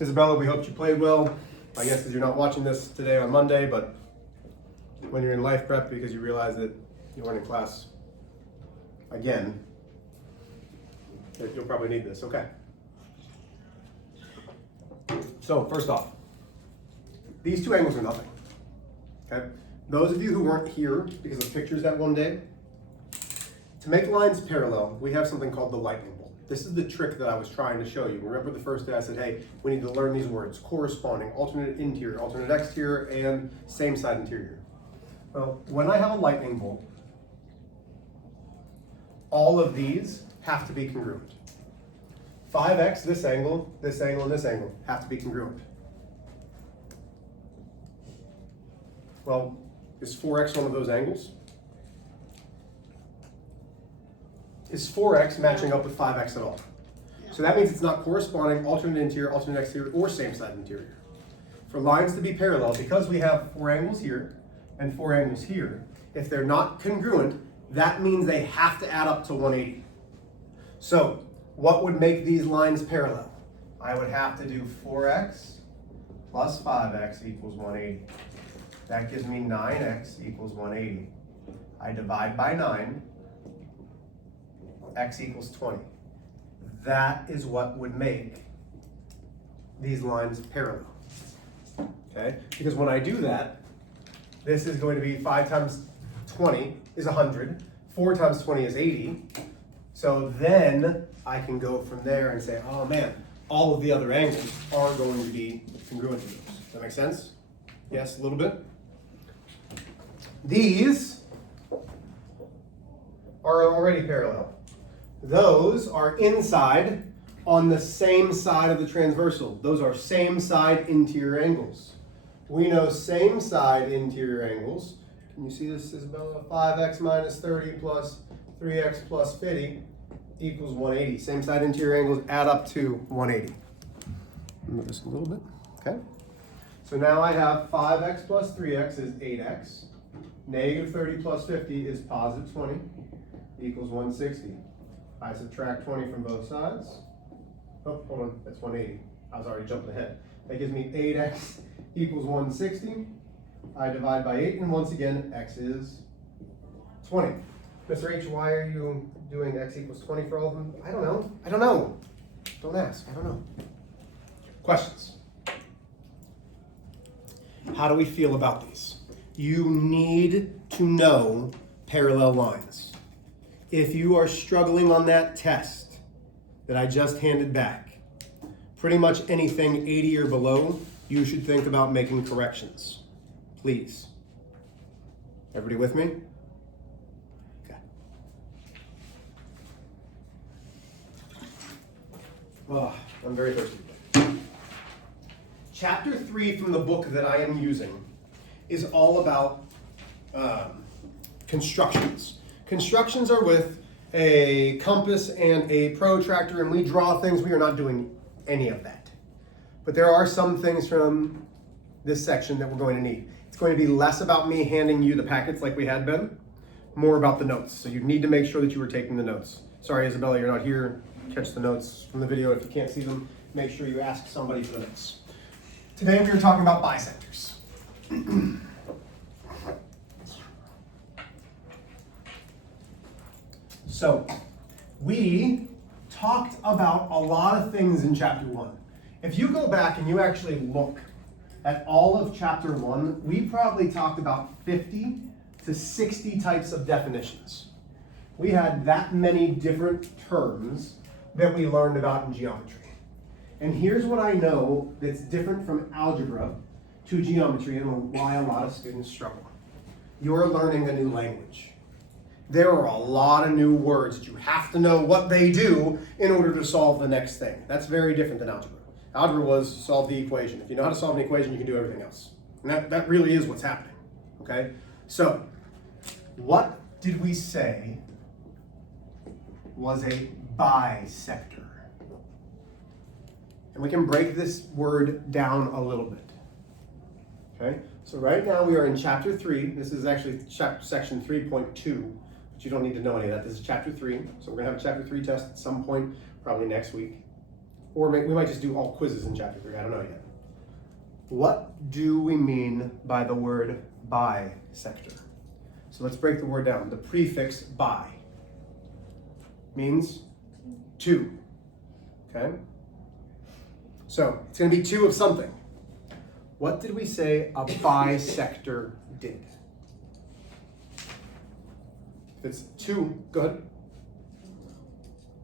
Isabella, we hope you played well. I guess because you're not watching this today on Monday, but when you're in life prep because you realize that you weren't in class again, you'll probably need this. Okay. So first off, these two angles are nothing. Okay. Those of you who weren't here because of pictures that one day, to make lines parallel, we have something called the lightning bolt. This is the trick that I was trying to show you. Remember the first day I said, hey, we need to learn these words: corresponding, alternate interior, alternate exterior, and same side interior. Well, when I have a lightning bolt, all of these have to be congruent. 5x, this angle, and this angle have to be congruent. Well, is 4x one of those angles? Is 4x matching up with 5x at all? Yeah. So that means it's not corresponding, alternate interior, alternate exterior, or same side interior. For lines to be parallel, because we have 4 angles here and 4 angles here, if they're not congruent, that means they have to add up to 180. So what would make these lines parallel? I would have to do 4x plus 5x equals 180. That gives me 9x equals 180. I divide by 9, x equals 20. That is what would make these lines parallel. Okay? Because when I do that, this is going to be 5 times 20 is 100, 4 times 20 is 80. So then I can go from there and say, oh man, all of the other angles are going to be congruent to those. Does that make sense? Yes, a little bit? These are already parallel. Those are inside on the same side of the transversal. Those are same side interior angles. We know same side interior angles. Can you see this, Isabella? 5x minus 30 plus 3x plus 50 equals 180. Same side interior angles add up to 180. Move this a little bit. Okay. So now I have 5x plus 3x is 8x. Negative 30 plus 50 is positive 20 equals 160. I subtract 20 from both sides. Oh, hold on, that's 180. I was already jumping ahead. That gives me 8x equals 160. I divide by 8, and once again, x is 20. Mr. H, why are you doing x equals 20 for all of them? I don't know. Don't ask. I don't know. Questions? How do we feel about these? You need to know parallel lines. If you are struggling on that test that I just handed back, pretty much anything 80 or below, you should think about making corrections. Please. Everybody with me? Okay. Oh, I'm very thirsty. Chapter 3 from the book that I am using is all about constructions. Constructions are with a compass and a protractor, and we draw things. We are not doing any of that. But there are some things from this section that we're going to need. It's going to be less about me handing you the packets like we had been, more about the notes. So you need to make sure that you were taking the notes. Sorry, Isabella, you're not here. Catch the notes from the video. If you can't see them, make sure you ask somebody for the notes. Today we are talking about bisectors. So, we talked about a lot of things in chapter 1. If you go back and you actually look at all of chapter 1, we probably talked about 50 to 60 types of definitions. We had that many different terms that we learned about in geometry. And here's what I know that's different from algebra to geometry and why a lot of students struggle. You're learning a new language. There are a lot of new words that you have to know what they do in order to solve the next thing. That's very different than algebra. Algebra was solve the equation. If you know how to solve an equation, you can do everything else. And that really is what's happening, okay? So, what did we say was a bisector? And we can break this word down a little bit, okay? So right now we are in chapter 3. This is actually section 3.2. But you don't need to know any of that. This is chapter 3. So we're going to have a chapter 3 test at some point, probably next week. Or we might just do all quizzes in chapter 3, I don't know yet. What do we mean by the word bisector? So let's break the word down. The prefix bi means two. Okay? So it's going to be two of something. What did we say a bisector did? If it's two, go ahead.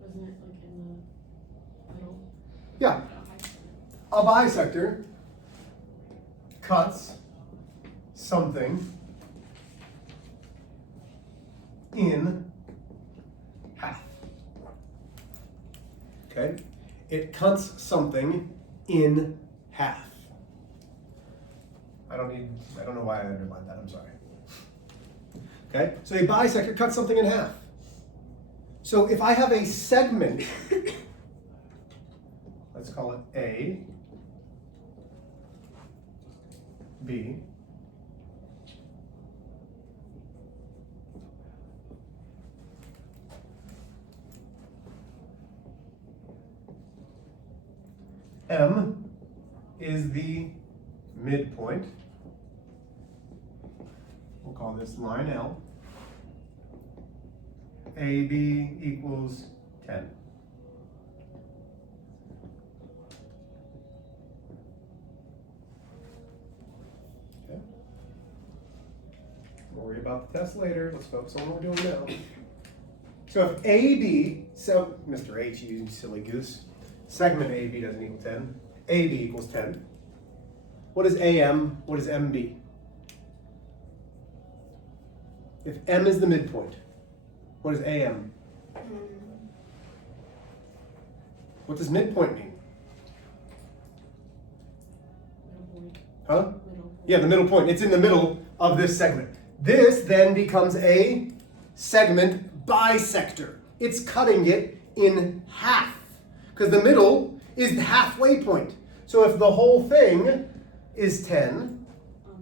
Wasn't it like in the middle? Yeah. A bisector cuts something in half. Okay? It cuts something in half. I don't know why I underlined that, I'm sorry. Okay? So a bisector cuts something in half. So if I have a segment, let's call it A, B, M is the midpoint. We'll call this line L. AB equals 10. Okay. We'll worry about the test later. Let's focus on what we're doing now. So if AB, so Mr. H, you silly goose, segment AB doesn't equal 10. AB equals 10. What is AM? What is MB? If M is the midpoint, what is AM? What does midpoint mean? Middle point. Huh? Middle. Yeah, the middle point. It's in the middle of this segment. This then becomes a segment bisector. It's cutting it in half. Because the middle is the halfway point. So if the whole thing is 10,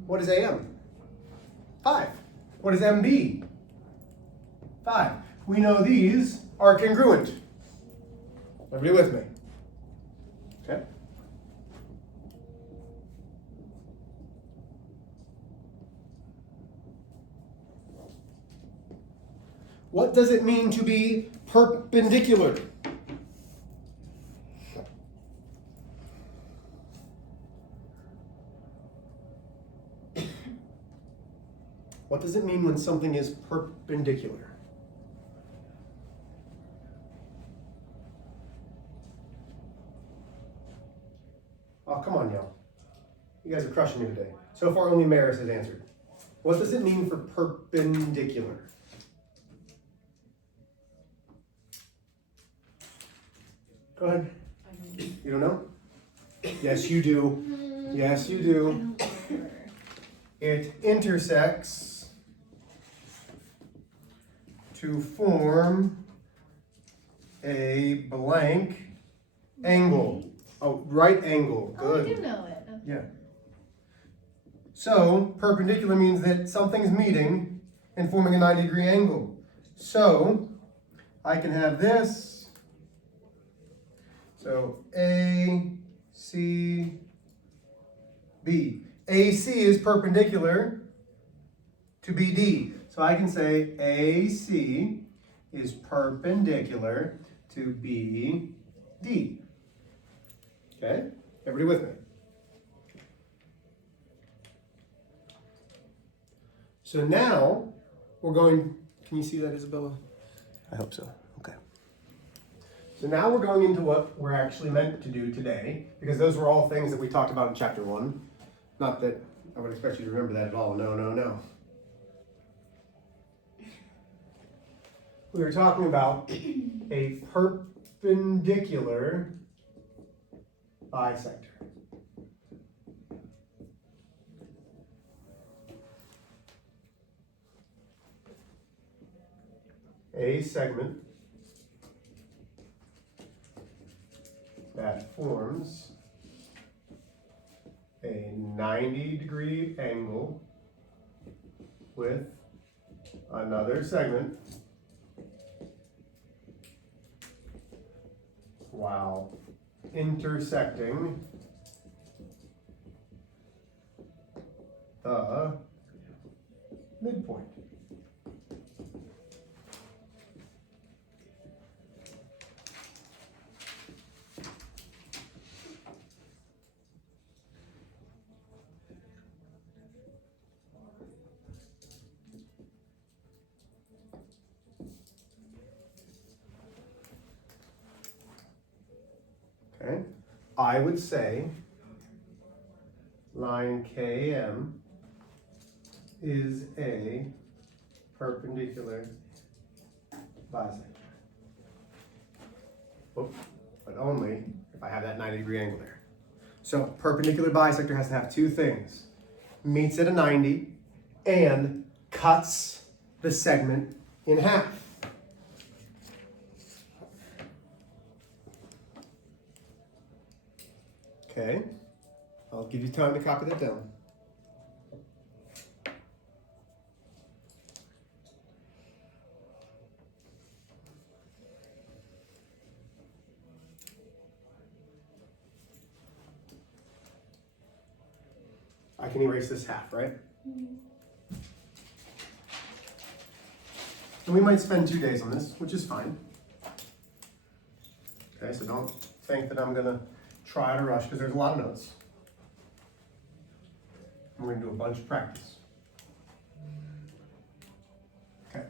what is AM? 5. What is MB? 5. We know these are congruent. Everybody with me? Okay. What does it mean to be perpendicular? What does it mean when something is perpendicular? Oh, come on, y'all. You guys are crushing me today. So far, only Maris has answered. What does it mean for perpendicular? Go ahead. You don't know? Yes, you do. Yes, you do. It intersects to form a blank angle. Oh, right angle. Good. Oh, I do know it. Yeah. So, perpendicular means that something's meeting and forming a 90-degree angle. So, I can have this. So, A, C, B. AC is perpendicular to BD. So I can say AC is perpendicular to BD. Okay? Everybody with me? So now we're going, can you see that, Isabella? I hope so. Okay. So now we're going into what we're actually meant to do today, because those were all things that we talked about in chapter 1. Not that I would expect you to remember that at all. No, no, no. We were talking about a perpendicular bisector. A segment that forms a 90-degree angle with another segment while intersecting the midpoint. Okay, I would say line KM is a perpendicular bisector. Oops, but only if I have that 90-degree angle there. So perpendicular bisector has to have two things: meets at a 90 and cuts the segment in half. Okay, I'll give you time to copy that down. I can erase this half, right? Mm-hmm. And we might spend 2 days on this, which is fine. Okay, so don't think that I'm gonna try to rush because there's a lot of notes. We're gonna do a bunch of practice. Okay.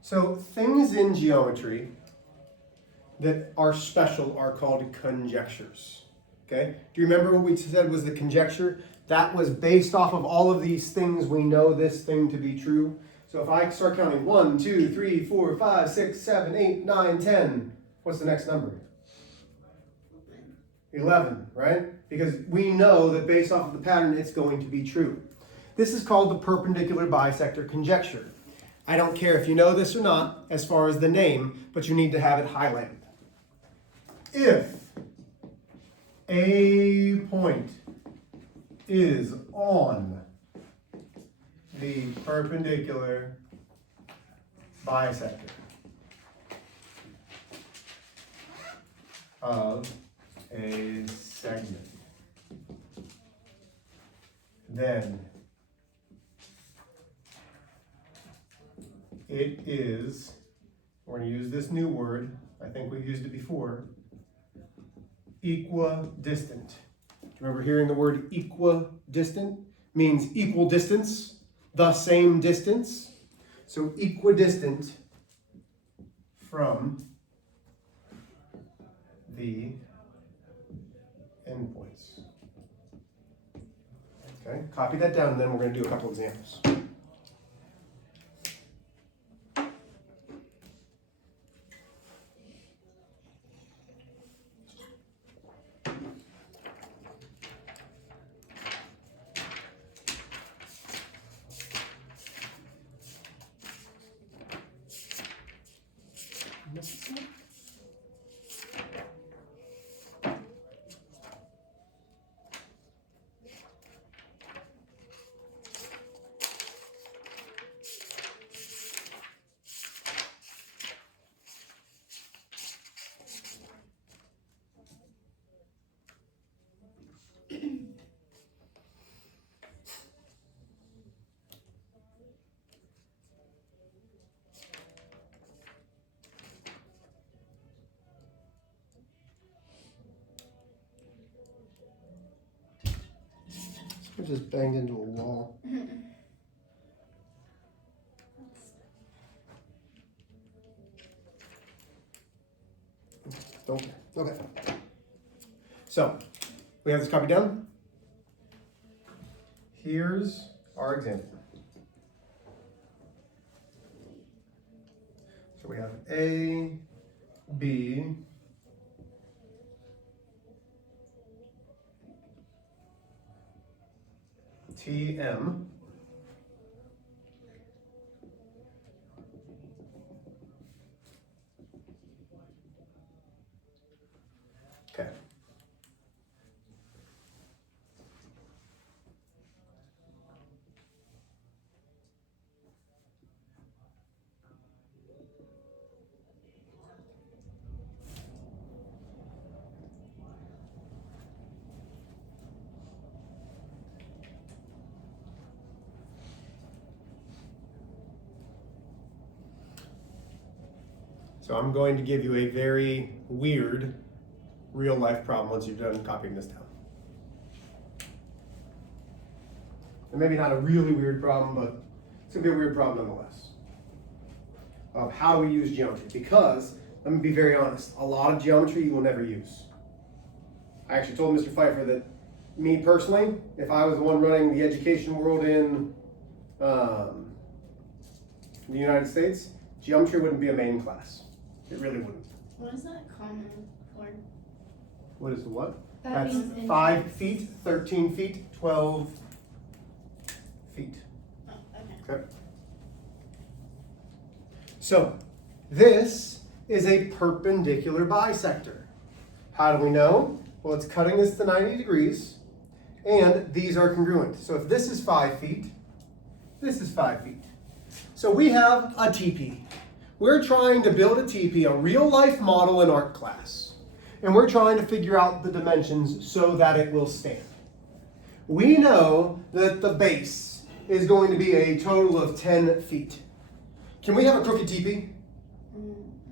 So things in geometry that are special are called conjectures. Okay? Do you remember what we said was the conjecture? That was based off of all of these things we know this thing to be true. So if I start counting 1, 2, 3, 4, 5, 6, 7, 8, 9, 10, what's the next number? 11, right? Because we know that based off of the pattern, it's going to be true. This is called the perpendicular bisector conjecture. I don't care if you know this or not as far as the name, but you need to have it highlighted. If a point is on the perpendicular bisector of a segment, then it is, we're going to use this new word, I think we've used it before, equidistant. Do you remember hearing the word equidistant? Means equal distance, the same distance. So equidistant from the endpoints. Okay, copy that down and then we're going to do a couple examples. I just banged into a wall. Don't care. Okay. So, we have this copied down. Here's our example. So we have A, B, T, M. Okay. So I'm going to give you a very weird real life problem once you're done copying this down. And maybe not a really weird problem, but it's gonna be a weird problem nonetheless. Of how we use geometry. Because, let me be very honest, a lot of geometry you will never use. I actually told Mr. Pfeiffer that me personally, if I was the one running the education world in the United States, geometry wouldn't be a main class. It really wouldn't. What is that common for? What is the what? That That's means 5 feet, 13 feet, 12 feet. Oh, okay. Okay. So, this is a perpendicular bisector. How do we know? Well, it's cutting this to 90 degrees, and these are congruent. So if this is 5 feet, this is 5 feet. So we have a TP. We're trying to build a TP, a real life model in art class. And we're trying to figure out the dimensions so that it will stand. We know that the base is going to be a total of 10 feet. Can we have a crooked TP?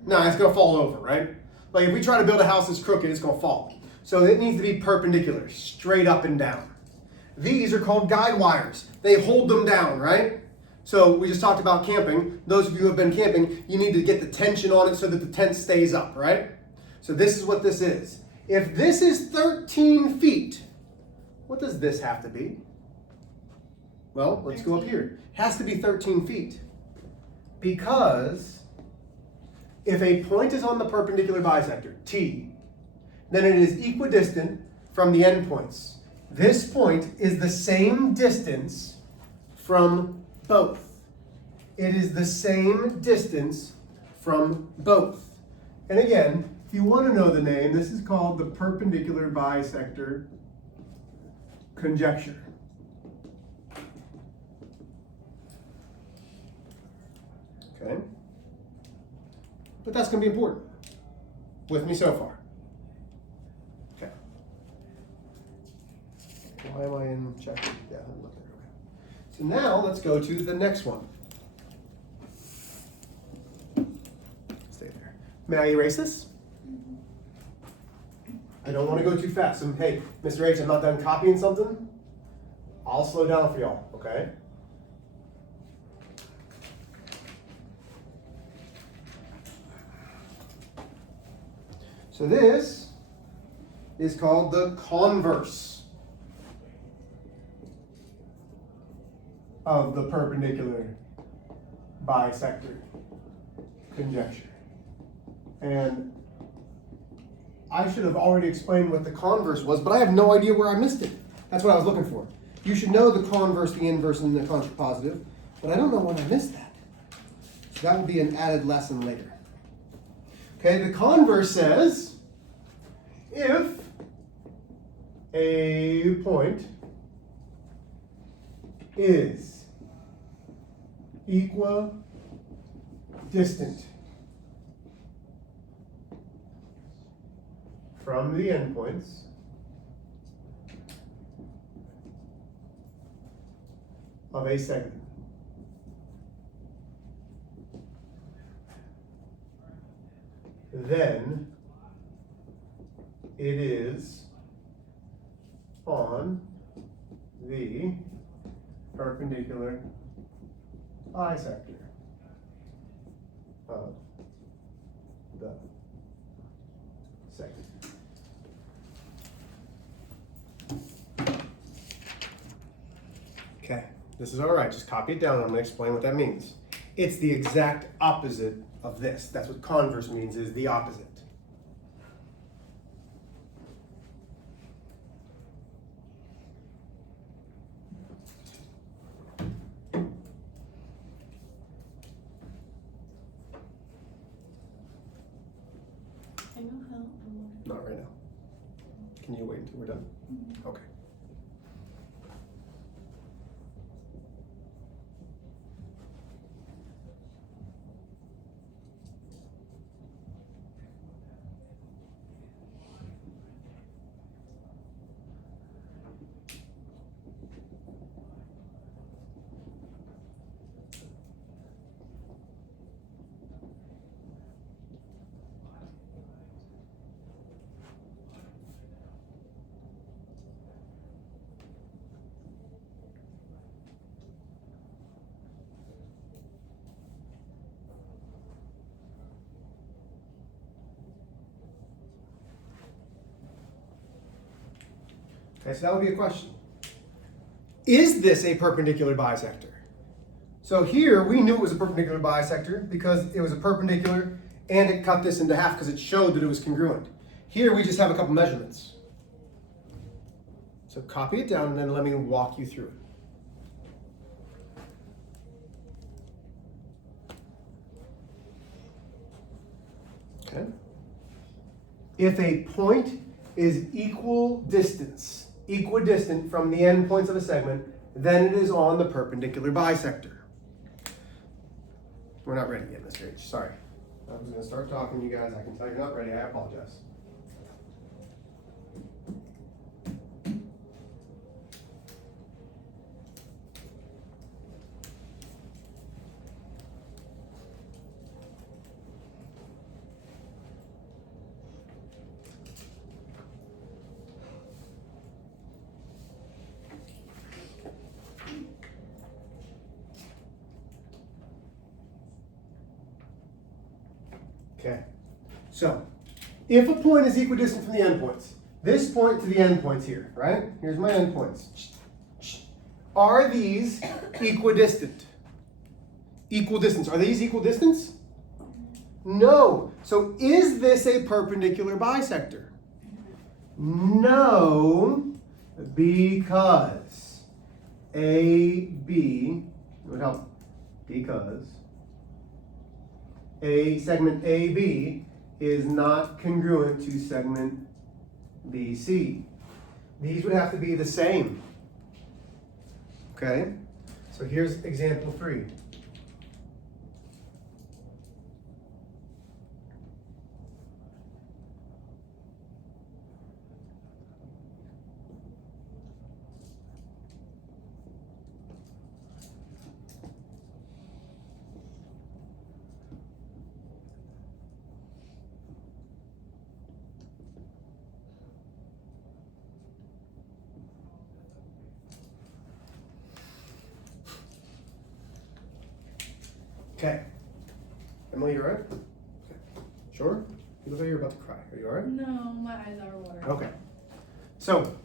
No, it's gonna fall over, right? Like if we try to build a house that's crooked, it's gonna fall. So it needs to be perpendicular, straight up and down. These are called guide wires. They hold them down, right? So we just talked about camping. Those of you who have been camping, you need to get the tension on it so that the tent stays up, right? So this is what this is. If this is 13 feet, what does this have to be? Well, let's go up here. It has to be 13 feet. Because if a point is on the perpendicular bisector, T, then it is equidistant from the endpoints. This point is the same distance from both. It is the same distance from both. And again, if you want to know the name, this is called the perpendicular bisector conjecture. Okay? But that's going to be important. With me so far. Okay. Why am I in chapter? Yeah, I'm not there. Okay. So now let's go to the next one. Stay there. May I erase this? I don't want to go too fast. So, hey, Mr. H, I'm not done copying something. I'll slow down for y'all, okay? So this is called the converse of the perpendicular bisector conjecture. And I should have already explained what the converse was, but I have no idea where I missed it. That's what I was looking for. You should know the converse, the inverse, and the contrapositive, but I don't know when I missed that. So that will be an added lesson later. Okay, the converse says, if a point is equidistant from the endpoints, of a segment, then it is on the perpendicular bisector of the segment. Okay, this is all right. Just copy it down. I'm going to explain what that means. It's the exact opposite of this. That's what converse means, is the opposite. I know how. Not right now. Can you wait until we're done? Okay. Okay, so that would be a question. Is this a perpendicular bisector? So here we knew it was a perpendicular bisector because it was a perpendicular and it cut this into half because it showed that it was congruent. Here we just have a couple measurements. So copy it down and then let me walk you through it. Okay. If a point is equidistant from the endpoints of a segment, then it is on the perpendicular bisector. We're not ready yet, Mr. H. Sorry. I was going to start talking to you guys. I can tell you're not ready. I apologize. Okay, so if a point is equidistant from the endpoints, this point to the endpoints here, right? Here's my endpoints. Are these equidistant? Equal distance. Are these equal distance? No. So is this a perpendicular bisector? No, because AB would help because a segment AB is not congruent to segment BC. These would have to be the same. Okay? So here's example 3. Okay. Emily, you all right? Okay. Sure? You look like you're about to cry. Are you all right? No, my eyes are watering. Okay. So,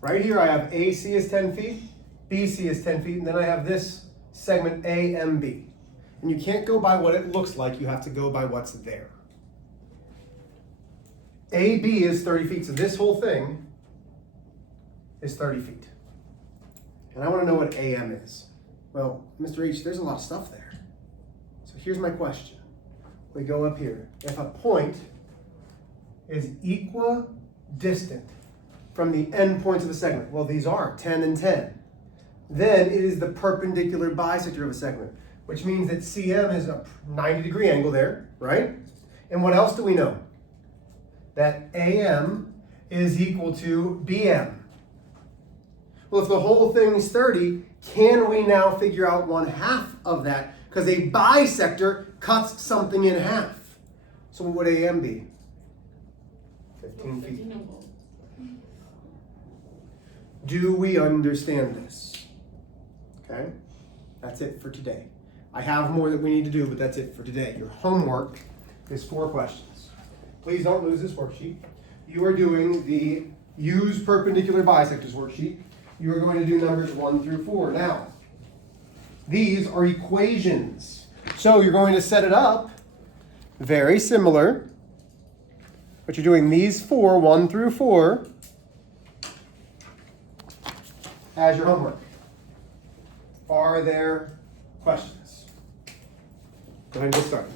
right here I have AC is 10 feet, BC is 10 feet, and then I have this segment AMB. And you can't go by what it looks like, you have to go by what's there. AB is 30 feet, so this whole thing is 30 feet. And I want to know what AM is. Well, Mr. H, there's a lot of stuff there. So here's my question. We go up here. If a point is equidistant from the endpoints of a segment, well, these are 10 and 10, then it is the perpendicular bisector of a segment, which means that CM is a 90-degree angle there, right? And what else do we know? That AM is equal to BM. Well, if the whole thing is 30, can we now figure out 1/2 of that? Because a bisector cuts something in half. So what would AM be? 15 feet. Do we understand this? Okay, that's it for today. I have more that we need to do, but that's it for today. Your homework is 4 questions. Please don't lose this worksheet. You are doing the use perpendicular bisectors worksheet. You are going to do numbers 1 through 4. Now, these are equations. So you're going to set it up very similar, but you're doing these 4, 1 through 4, as your homework. Are there questions? Go ahead and get started.